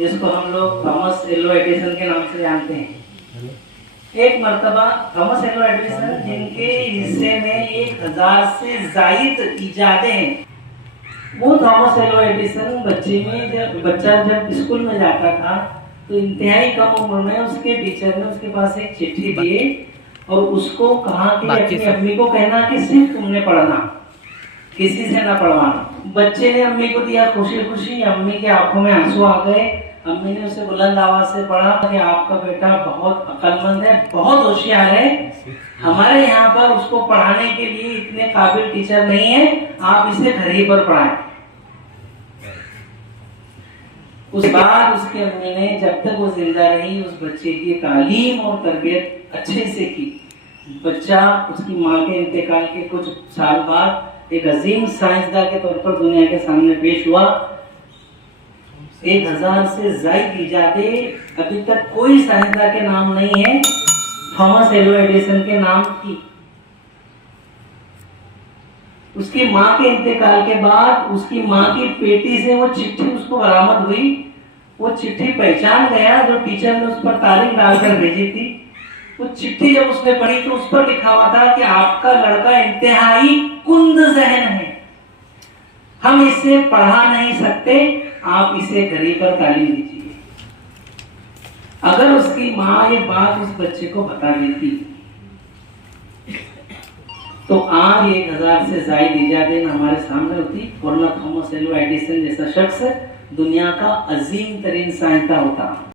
जिसको हम लोग थॉमस एल्वा एडिसन के नाम से जानते हैं। एक मर्तबा थॉमस एल्वा एडिसन, जिनके हिस्से में 1000 से जायद इजादें हैं, वो थॉमस एल्वा एडिसन बच्चा जब स्कूल में जाता था तो इंतहाई कम उम्र में उसके टीचर ने उसके पास एक चिट्ठी दिए और उसको कहा कि अपनी अम्मी को कहना कि सिर्फ तुमने पढ़ना, किसी से ना पढ़वाना। बच्चे ने अम्मी को दिया खुशी खुशी। अम्मी के आंखों में आंसू आ गए। अम्मी ने उसे बुलंद आवाज से पढ़ा कि आपका बेटा बहुत अक्लमंद है, बहुत होशियार है, हमारे यहाँ पर उसको पढ़ाने के लिए इतने काबिल टीचर नहीं है, आप इसे घर ही पर पढ़ाएं। उस बाद उसकी अम्मी ने जब तक वो जिंदा रही उस बच्चे की तालीम और तरबियत अच्छे से की। बच्चा उसकी माँ के इंतकाल के कुछ साल बाद एक अजीम साइंसदान के तौर पर दुनिया के सामने पेश हुआ। 1000 से ज्यादा इजादें अभी तक कोई साइंसदान के नाम नहीं है थॉमस एल्वा एडिसन के नाम की। उसकी माँ के इंतकाल के बाद उसकी माँ की पेटी से वो चिट्ठी उसको बरामद हुई। वो चिट्ठी पहचान गया जो टीचर ने उस पर तारीख डालकर भेजी थी। वो चिट्ठी जब उसने पढ़ी तो उस पर लिखा हुआ था कि आपका लड़का इंतहाई कुंद जहन है, हम इसे पढ़ा नहीं सकते, आप इसे घर ही पर तालीम दीजिए। अगर उसकी माँ ये बात उस बच्चे को बता देती तो आज 1000 से ज्यादा इजादें हमारे सामने होती और ना थॉमस एल्वा एडिसन जैसा शख्स दुनिया का अजीम तरीन साइंसदान होता।